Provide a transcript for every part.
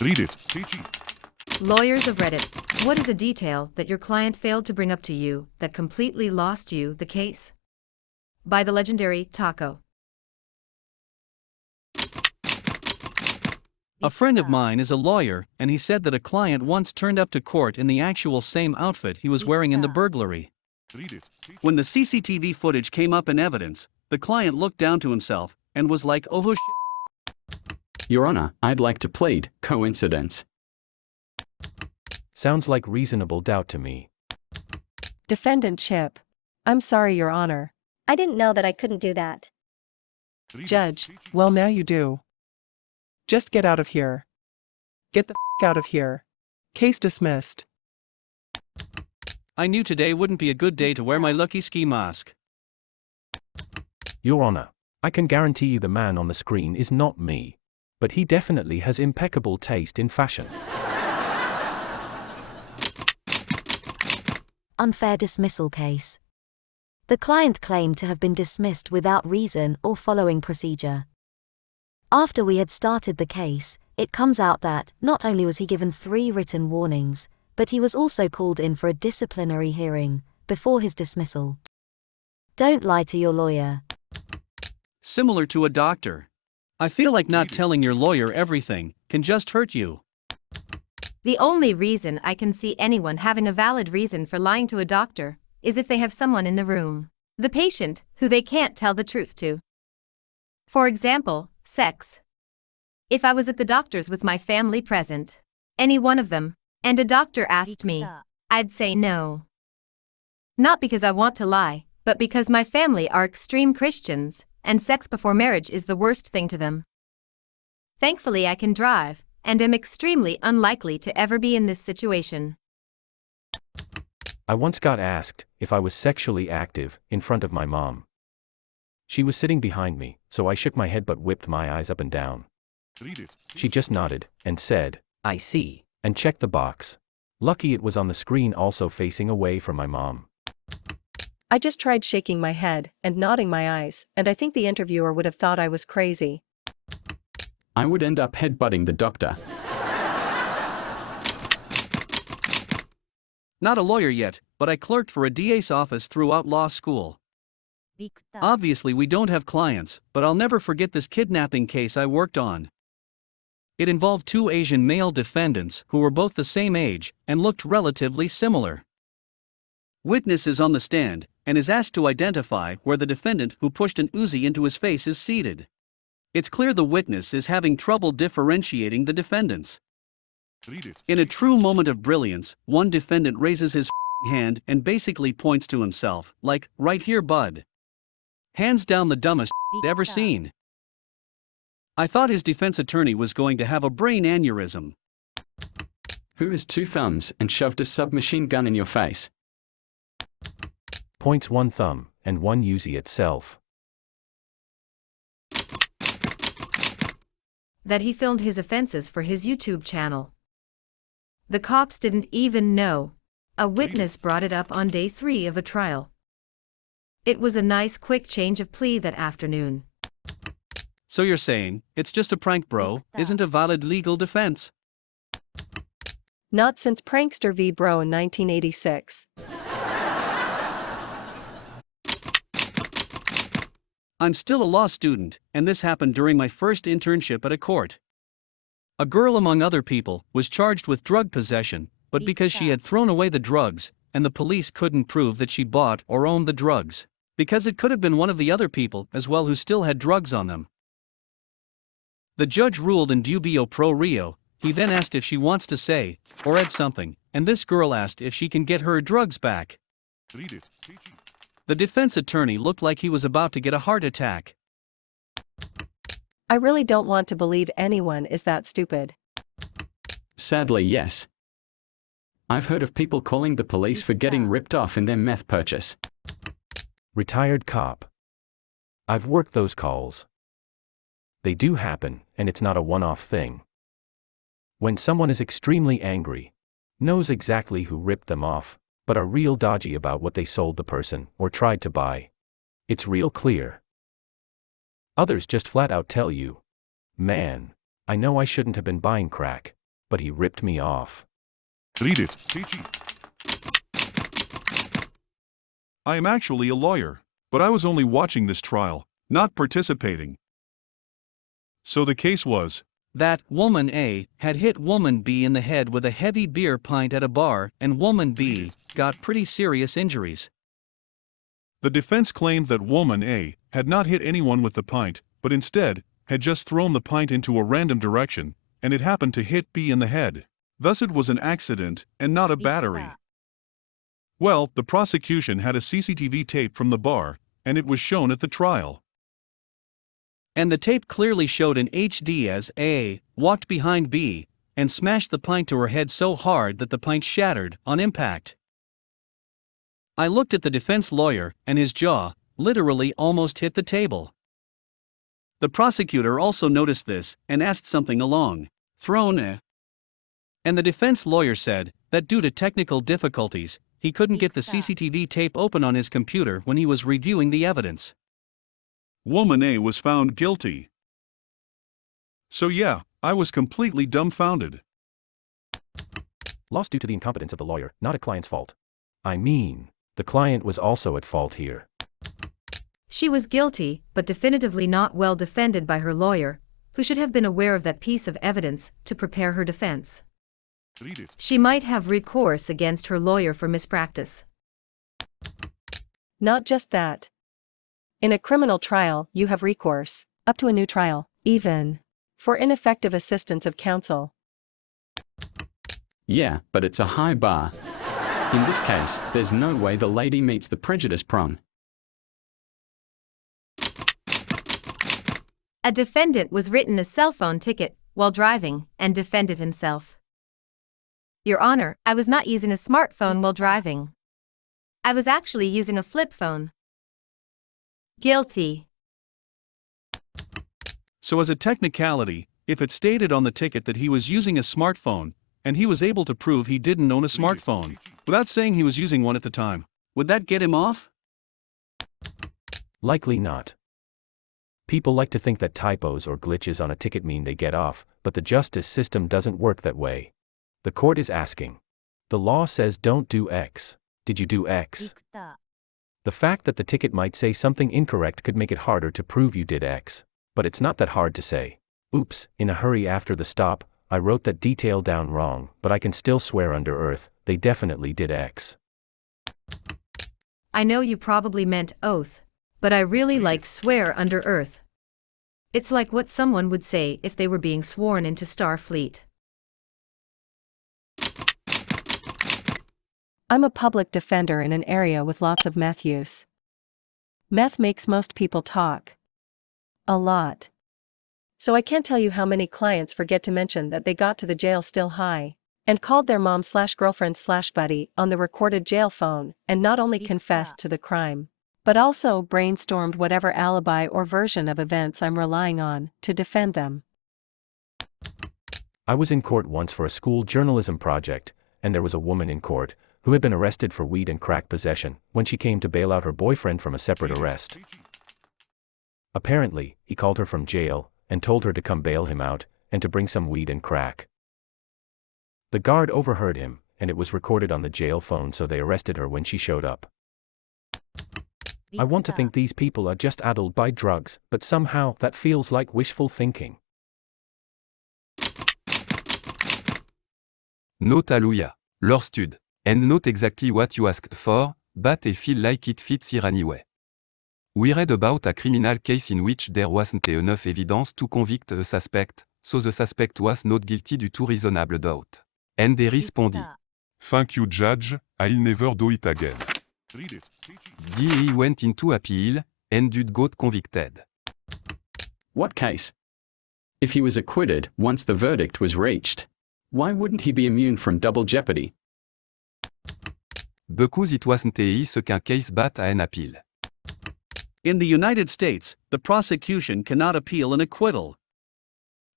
Read it. Lawyers of Reddit, what is a detail that your client failed to bring up to you that completely lost you the case? By the legendary Taco. A friend of mine is a lawyer, and he said that a client once turned up to court in the actual same outfit he was wearing in the burglary. Read it. When the CCTV footage came up in evidence, the client looked down to himself and was like, "Oh shit." Your Honor, I'd like to plead coincidence. Sounds like reasonable doubt to me. Defendant Chip. I'm sorry, Your Honor. I didn't know that I couldn't do that. Judge, well now you do. Just get out of here. Get the out of here. Case dismissed. I knew today wouldn't be a good day to wear my lucky ski mask. Your Honor, I can guarantee you the man on the screen is not me. But he definitely has impeccable taste in fashion. Unfair dismissal case. The client claimed to have been dismissed without reason or following procedure. After we had started the case, it comes out that not only was he given 3 written warnings, but he was also called in for a disciplinary hearing before his dismissal. Don't lie to your lawyer. Similar to a doctor. I feel like not telling your lawyer everything can just hurt you. The only reason I can see anyone having a valid reason for lying to a doctor is if they have someone in the room, the patient, who they can't tell the truth to. For example, sex. If I was at the doctor's with my family present, any one of them, and a doctor asked me, I'd say no. Not because I want to lie, but because my family are extreme Christians, and sex before marriage is the worst thing to them. Thankfully I can drive, and am extremely unlikely to ever be in this situation. I once got asked if I was sexually active in front of my mom. She was sitting behind me, so I shook my head but whipped my eyes up and down. Read it. She just nodded and said, "I see," and checked the box. Lucky it was on the screen also facing away from my mom. I just tried shaking my head and nodding my eyes, and I think the interviewer would have thought I was crazy. I would end up headbutting the doctor. Not a lawyer yet, but I clerked for a DA's office throughout law school. Obviously we don't have clients, but I'll never forget this kidnapping case I worked on. It involved 2 Asian male defendants who were both the same age and looked relatively similar. Witness is on the stand and is asked to identify where the defendant who pushed an Uzi into his face is seated. It's clear the witness is having trouble differentiating the defendants. Read it. In a true moment of brilliance, one defendant raises his hand and basically points to himself, like, "Right here, bud." Hands down the dumbest ever seen. I thought his defense attorney was going to have a brain aneurysm. Who has 2 thumbs and shoved a submachine gun in your face? Points 1 thumb and 1 Uzi itself. That he filmed his offenses for his YouTube channel. The cops didn't even know. A witness brought it up on day 3 of a trial. It was a nice quick change of plea that afternoon. So you're saying, it's just a prank, bro, isn't a valid legal defense? Not since Prankster v. Bro in 1986. I'm still a law student, and this happened during my first internship at a court. A girl, among other people, was charged with drug possession, but because she had thrown away the drugs, and the police couldn't prove that she bought or owned the drugs, because it could have been one of the other people as well who still had drugs on them. The judge ruled in dubio pro reo. He then asked if she wants to say or add something, and this girl asked if she can get her drugs back. Read it. The defense attorney looked like he was about to get a heart attack. I really don't want to believe anyone is that stupid. Sadly, yes. I've heard of people calling the police for getting ripped off in their meth purchase. Retired cop. I've worked those calls. They do happen, and it's not a one-off thing. When someone is extremely angry, knows exactly who ripped them off, but are real dodgy about what they sold the person or tried to buy, it's real clear. Others just flat out tell you, "Man, I know I shouldn't have been buying crack, But he ripped me off. Read it. I am actually a lawyer, but I was only watching this trial, not participating. So the case was that woman A had hit woman B in the head with a heavy beer pint at a bar, and woman B got pretty serious injuries. the defense claimed that woman A had not hit anyone with the pint, but instead had just thrown the pint into a random direction, and it happened to hit B in the head. Thus it was an accident and not a battery. Well, the prosecution had a CCTV tape from the bar, and it was shown at the trial. And the tape clearly showed in HD as A walked behind B and smashed the pint to her head so hard that the pint shattered on impact. I looked at the defense lawyer, and his jaw literally almost hit the table. The prosecutor also noticed this and asked something along thrown. And the defense lawyer said that due to technical difficulties, he couldn't get the CCTV tape open on his computer when he was reviewing the evidence. Woman A was found guilty. So yeah, I was completely dumbfounded. Lost due to the incompetence of the lawyer, not a client's fault. I mean, the client was also at fault here. She was guilty, but definitively not well defended by her lawyer, who should have been aware of that piece of evidence to prepare her defense. Read it. She might have recourse against her lawyer for mispractice. Not just that. In a criminal trial, you have recourse, up to a new trial, even for ineffective assistance of counsel. Yeah, but it's a high bar. In this case, there's no way the lady meets the prejudice prong. A defendant was written a cell phone ticket while driving and defended himself. Your Honor, I was not using a smartphone while driving. I was actually using a flip phone. Guilty. So as a technicality, if it stated on the ticket that he was using a smartphone, and he was able to prove he didn't own a smartphone, without saying he was using one at the time, would that get him off? Likely not. People like to think that typos or glitches on a ticket mean they get off, but the justice system doesn't work that way. The court is asking. The law says don't do X. Did you do X? The fact that the ticket might say something incorrect could make it harder to prove you did X. But it's not that hard to say. Oops, in a hurry after the stop, I wrote that detail down wrong, but I can still swear under oath, they definitely did X. I know you probably meant oath, but I really like swear under oath. It's like what someone would say if they were being sworn into Starfleet. I'm a public defender in an area with lots of meth use. Meth makes most people talk. A lot. So I can't tell you how many clients forget to mention that they got to the jail still high, and called their mom/girlfriend/buddy on the recorded jail phone, and not only confessed to the crime, but also brainstormed whatever alibi or version of events I'm relying on to defend them. I was in court once for a school journalism project, and there was a woman in court who had been arrested for weed and crack possession when she came to bail out her boyfriend from a separate arrest. Apparently, he called her from jail and told her to come bail him out and to bring some weed and crack. The guard overheard him, and it was recorded on the jail phone, so they arrested her when she showed up. I want to think these people are just addled by drugs, but somehow that feels like wishful thinking. Note Hallelujah. Lord Stud. And not exactly what you asked for, but I feel like it fits here anyway. We read about a criminal case in which there wasn't enough evidence to convict a suspect, so the suspect was not guilty due to reasonable doubt. And they responded. Thank you, Judge, I'll never do it again. Read it. DE went into appeal, and dude got convicted. What case? If he was acquitted once the verdict was reached, why wouldn't he be immune from double jeopardy? Because it wasn't a second case but an appeal. In the United States, the prosecution cannot appeal an acquittal.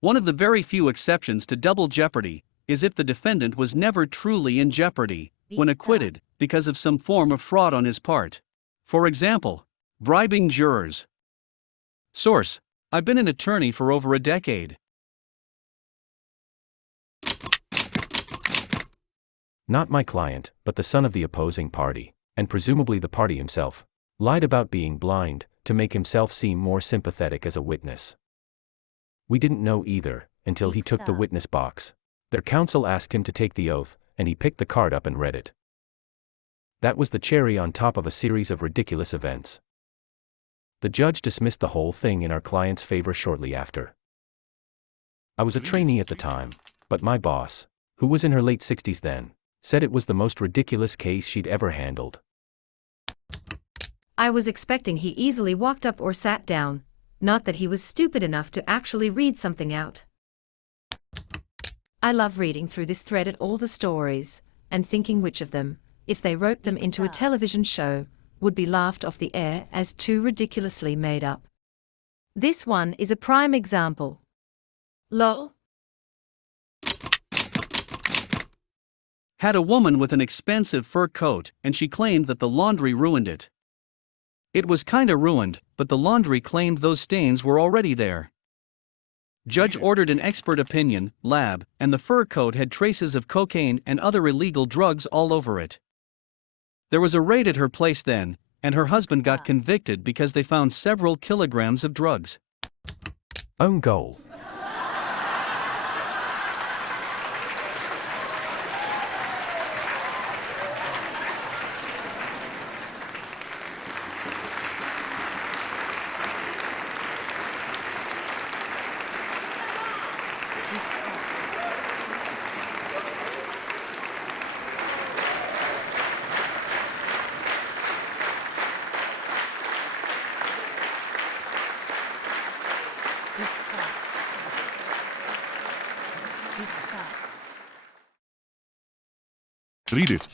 One of the very few exceptions to double jeopardy is if the defendant was never truly in jeopardy when acquitted because of some form of fraud on his part. For example, bribing jurors. Source: I've been an attorney for over a decade. Not my client, but the son of the opposing party, and presumably the party himself, lied about being blind, to make himself seem more sympathetic as a witness. We didn't know either, until he took the witness box. Their counsel asked him to take the oath, and he picked the card up and read it. That was the cherry on top of a series of ridiculous events. The judge dismissed the whole thing in our client's favor shortly after. I was a trainee at the time, but my boss, who was in her late 60s then, said it was the most ridiculous case she'd ever handled. I was expecting he easily walked up or sat down, not that he was stupid enough to actually read something out. I love reading through this thread at all the stories, and thinking which of them, if they wrote them into a television show, would be laughed off the air as too ridiculously made up. This one is a prime example. Lol. Had a woman with an expensive fur coat, and she claimed that the laundry ruined it. It was kinda ruined, but the laundry claimed those stains were already there. Judge ordered an expert opinion, lab, and the fur coat had traces of cocaine and other illegal drugs all over it. There was a raid at her place then, and her husband got convicted because they found several kilograms of drugs. Own goal. Read it.